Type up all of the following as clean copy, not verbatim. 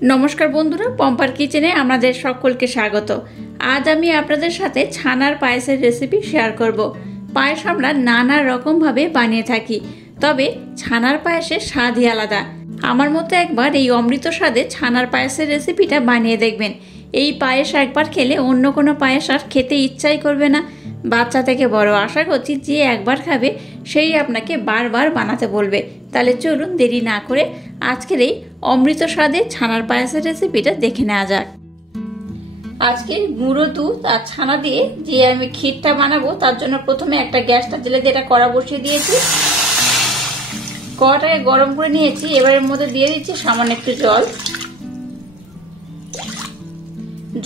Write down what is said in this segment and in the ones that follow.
নমস্কার বন্ধুরা, পম্পার কিচেনে আপনাদের সকলকে স্বাগত। আজ আমি আপনাদের সাথে ছানার পায়েসের রেসিপি শেয়ার করব। পায়েস আমরা নানা রকমভাবে বানিয়ে থাকি, তবে ছানার পায়েসের স্বাদই আলাদা। আমার মতো একবার এই অমৃত স্বাদে ছানার পায়েসের রেসিপিটা বানিয়ে দেখবেন। এই পায়েস একবার খেলে অন্য কোনো পায়েস আর খেতে ইচ্ছাই করবে না। বাচ্চা থেকে বড়, আশা করছি যে একবার খাবে সেই আপনাকে বারবার বানাতে বলবে। তাহলে চলুন দেরি না করে আজকের এই অমৃত স্বাদে ছানার পায়েসের রেসিপিটা দেখে নেওয়া যাক। আজকে গুঁড়ো দুধ আর ছানা দিয়ে যে আমি ক্ষীরটা বানাবো, তার জন্য প্রথমে একটা গ্যাসটা জেলে দিয়ে এটা কড়া বসিয়ে দিয়েছি। কড়াটাকে গরম করে নিয়েছি। এবার এর মধ্যে দিয়ে দিচ্ছি সামান্য একটু জল।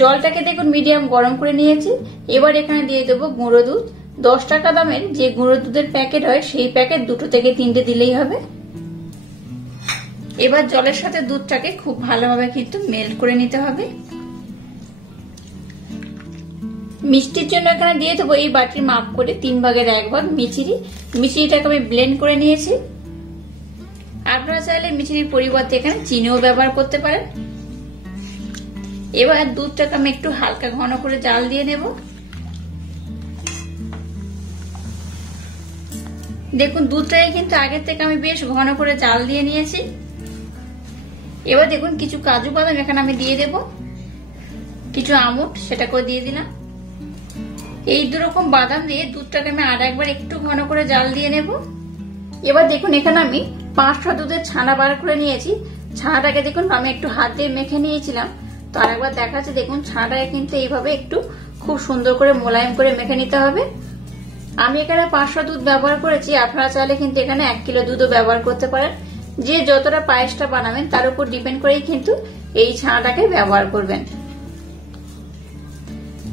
জলটাকে দেখুন মিডিয়াম গরম করে নিয়েছি। এবার এখানে দিয়ে দেবো গুঁড়ো দুধ। 10 টাকা দামের যে গুঁড়ো দুধের প্যাকেট হয় সেই প্যাকেট 2 থেকে 3টে দিলেই হবে। এবার জলের সাথে দুধটাকে খুব ভালোভাবে কিন্তু মেল্ট করে নিতে হবে। মিষ্টির জন্য এখানে দিয়ে দেবো এই বাটির মাপ করে 3 ভাগের 1 ভাগ মিচিরি। মিচিরিটাকে আমি ব্লেন্ড করে নিয়েছি। আপনারা চাইলে মিচিরির পরিবর্তে এখানে চিনিও ব্যবহার করতে পারেন। এবার দুধটাকে আমি একটু হালকা ঘন করে জাল দিয়ে নেব। দেখুন দুধটাকে কিন্তু আগের থেকে আমি বেশ ঘন করে জাল দিয়ে নিয়েছি। এবার দেখুন কিছু কাজু বাদাম এখানে আমি দিয়ে দেব, কিছু আমন্ড সেটা করে দিয়ে দিলাম। এই দুরকম বাদাম দিয়ে দুধটাকে আমি আর একবার একটু ঘন করে জাল দিয়ে নেব। এবার দেখুন এখানে আমি 5টা দুধের ছানা বার করে নিয়েছি। ছানাটাকে দেখুন আমি একটু হাত দিয়ে মেখে নিয়েছিলাম, তো আরেকবার দেখাচ্ছি। দেখুন ছানাটাকে কিন্তু এইভাবে একটু খুব সুন্দর করে মোলায়েম করে মেখে নিতে হবে। আমি এখানে 500 দুধ ব্যবহার করেছি, আপনারা চাইলে কিন্তু এখানে 1 কিলো দুধও ব্যবহার করতে পারেন। যে যতটা পায়েসটা বানাবেন তার উপর ডিপেন্ড করেই কিন্তু এই ছানাটাকে ব্যবহার করবেন।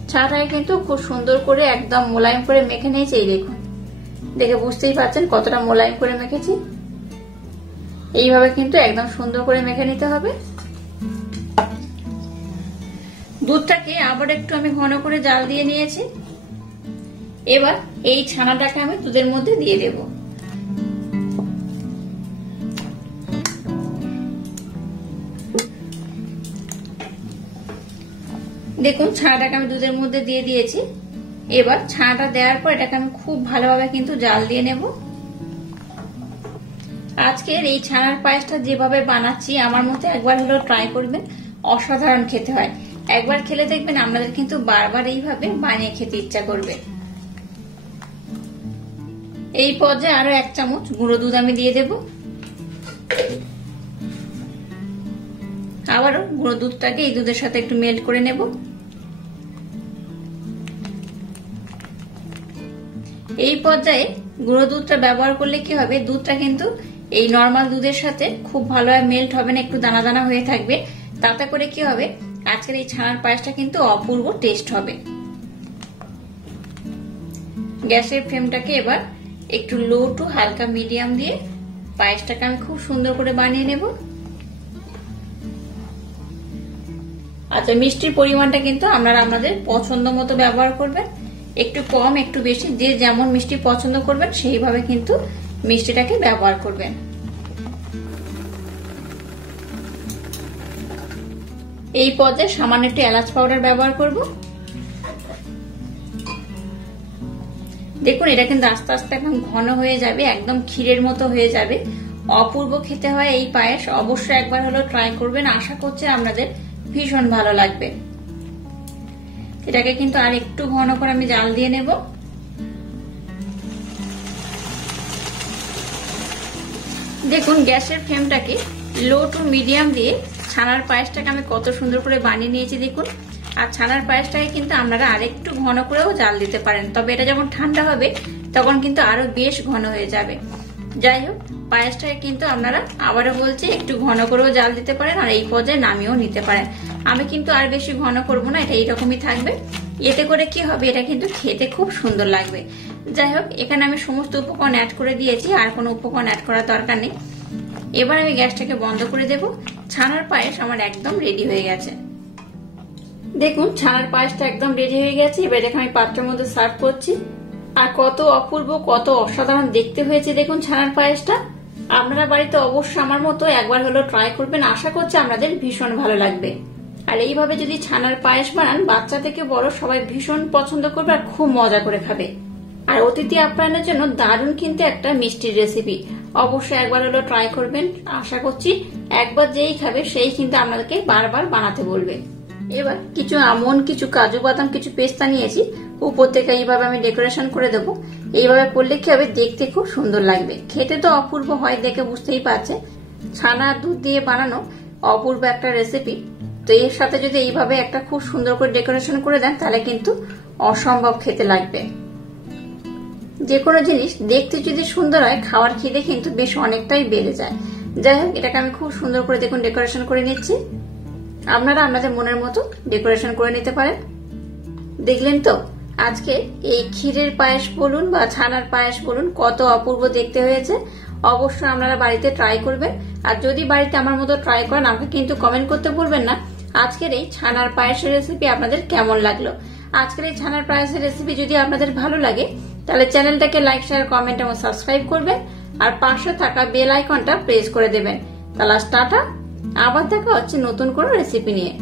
ছানাটাকে কিন্তু খুব সুন্দর করে একদম মোলায়েম করে মেখে নিয়েছি। এই দেখুন, দেখে বুঝতেই পারছেন কতটা মোলায়েম করে মেখেছি। এইভাবে কিন্তু একদম সুন্দর করে মেখে নিতে হবে। দুধটাকে আবার একটু আমি ঘন করে জাল দিয়ে নিয়েছি। এবার এই ছানাটাকে আমি দুধের মধ্যে দিয়ে দেব। দেখুন ছানাটাকে আমি দুধের মধ্যে দিয়ে দিয়েছি। এবার ছানাটা দেওয়ার পর এটাকে আমি খুব ভালোভাবে কিন্তু জাল দিয়ে নেব। আজকের এই ছানার পায়েসটা যেভাবে বানাচ্ছি আমার মতো একবার হলেও ট্রাই করবেন, অসাধারণ খেতে হয়। একবার খেলে দেখবেন আপনাদের কিন্তু বারবার এইভাবে বানিয়ে খেতে ইচ্ছা করবে। এই পর্যায়ে আরো 1 চামচ গুঁড়ো দুধ আমি দিয়ে দেব। আবারও গুঁড়ো দুধটাকে এই দুধের সাথে একটু মেল্ট করে নেব। এই পর্যায়ে গুঁড়ো দুধটা ব্যবহার করলে কি হবে, দুধটা কিন্তু এই নরমাল দুধের সাথে খুব ভালোভাবে মেল্ট হবে না, একটু দানা দানা হয়ে থাকবে। তাতে করে কি হবে, আজকের এই ছানার পায়েসটা কিন্তু অপূর্ব টেস্ট হবে। গ্যাসের ফ্লেমটাকে এবার একটু লো টু হালকা মিডিয়াম দিয়ে পায়েসটাকে আমি খুব সুন্দর করে বানিয়ে নেব। আচ্ছা, মিষ্টির পরিমাণটা কিন্তু আপনারা আপনাদের পছন্দ মতো ব্যবহার করবেন, একটু কম একটু বেশি, যে যেমন মিষ্টি পছন্দ করবেন সেইভাবে কিন্তু মিষ্টিটাকে ব্যবহার করবেন। এই পর্যায়ে সামান্য একটু এলাচ পাউডার ব্যবহার করব। দেখুন এটা কিন্তু আস্তে আস্তে একদম ঘন হয়ে যাবে, একদম ক্ষীরের মতো হয়ে যাবে। অপূর্ব খেতে হয় এই পায়েস, অবশ্যই একবার হলেও ট্রাই করবেন। আশা করছি আপনাদের ভীষণ ভালো লাগবে। এটাকে কিন্তু আর একটু ঘন করে আমি জাল দিয়ে নেব। দেখুন গ্যাসের ফ্লেমটাকে লো টু মিডিয়াম দিয়ে ছানার পায়েসটাকে আমি কত সুন্দর করে বানিয়ে নিয়েছি দেখুন। আর ছানার পায়েসটাকে কিন্তু আপনারা আরেকটু ঘন করেও জাল দিতে পারেন, তবে এটা যখন ঠান্ডা হবে তখন কিন্তু আরো বেশ ঘন হয়ে যাবে। যাই হোক, পায়েসটাকে কিন্তু আপনারা আবারও বলছি একটু ঘন করেও জাল দিতে পারেন, আর এই পর্যায়ে নামিয়েও নিতে পারেন। আমি কিন্তু আর বেশি ঘন করব না, এটা এইরকমই থাকবে। এতে করে কি হবে, এটা কিন্তু খেতে খুব সুন্দর লাগবে। যাই হোক, এখানে আমি সমস্ত উপকরণ অ্যাড করে দিয়েছি, আর কোনো উপকরণ অ্যাড করার দরকার নেই। এবার আমি গ্যাসটাকে বন্ধ করে দেব। ছানার পায়েস আমার একদম রেডি হয়ে গেছে। দেখুন ছানার পায়েসটা একদম রেডি হয়ে গেছে। এবার এখানে আমি পাত্রের মধ্যে সার্ভ করছি। আর কত অপূর্ব, কত অসাধারণ দেখতে হয়েছে দেখুন ছানার পায়েসটা। আপনারা বাড়িতে অবশ্যই আমার মতো একবার হলো ট্রাই করবেন, আশা করছি আপনাদের ভীষণ ভালো লাগবে। আর এইভাবে যদি ছানার পায়েস বানান, বাচ্চা থেকে বড় সবাই ভীষণ পছন্দ করবে আর খুব মজা করে খাবে। আর অতিথি আপ্যায়নের জন্য দারুণ কিন্তু একটা মিষ্টির রেসিপি, অবশ্যই একবার হলো ট্রাই করবেন। আশা করছি একবার যেই খাবে সেই কিন্তু আপনাদেরকে বারবার বানাতে বলবে। এবার কিছু আমন্ড, কিছু কাজু বাদাম, কিছু পেস্তা নিয়েছি, উপর থেকে এইভাবে আমি ডেকোরেশন করে দেবো। এইভাবে করলে কি হবে, দেখতে খুব সুন্দর লাগবে, খেতে তো অপূর্ব হয়, দেখে বুঝতেই পারছে। ছানা দুধ দিয়ে বানানো অপূর্ব একটা রেসিপি। তো এর সাথে যদি এইভাবে একটা খুব সুন্দর করে ডেকোরেশন করে দেন, তাহলে কিন্তু অসম্ভব খেতে লাগবে। যে কোনো জিনিস দেখতে যদি সুন্দর হয়, খাওয়ার খিদে কিন্তু বেশ অনেকটাই বেড়ে যায়। যাই হোক, এটাকে আমি খুব সুন্দর করে দেখুন ডেকোরেশন করে নিচ্ছি। আপনারা আপনাদের মনের মতো ডেকোরেশন করে নিতে পারেন। দেখলেন তো আজকে এই ক্ষীরের পায়েস বলুন বা ছানার পায়েস বলুন, কত অপূর্ব দেখতে হয়েছে। অবশ্যই আপনারা বাড়িতে ট্রাই করবেন। আর যদি বাড়িতে আমার মতো ট্রাই করেন, আমাকে কিন্তু কমেন্ট করতে ভুলবেন না আজকের এই ছানার পায়েসের রেসিপি আপনাদের কেমন লাগলো। আজকের এই ছানার পায়েসের রেসিপি যদি আপনাদের ভালো লাগে, তাহলে চ্যানেলটাকে লাইক, শেয়ার, কমেন্ট এবং সাবস্ক্রাইব করবেন। আর পাশে থাকা বেল আইকনটা প্রেস করে দেবেন। তাহলে টাটা, আবার দেখা হচ্ছে নতুন কোনো রেসিপি নিয়ে।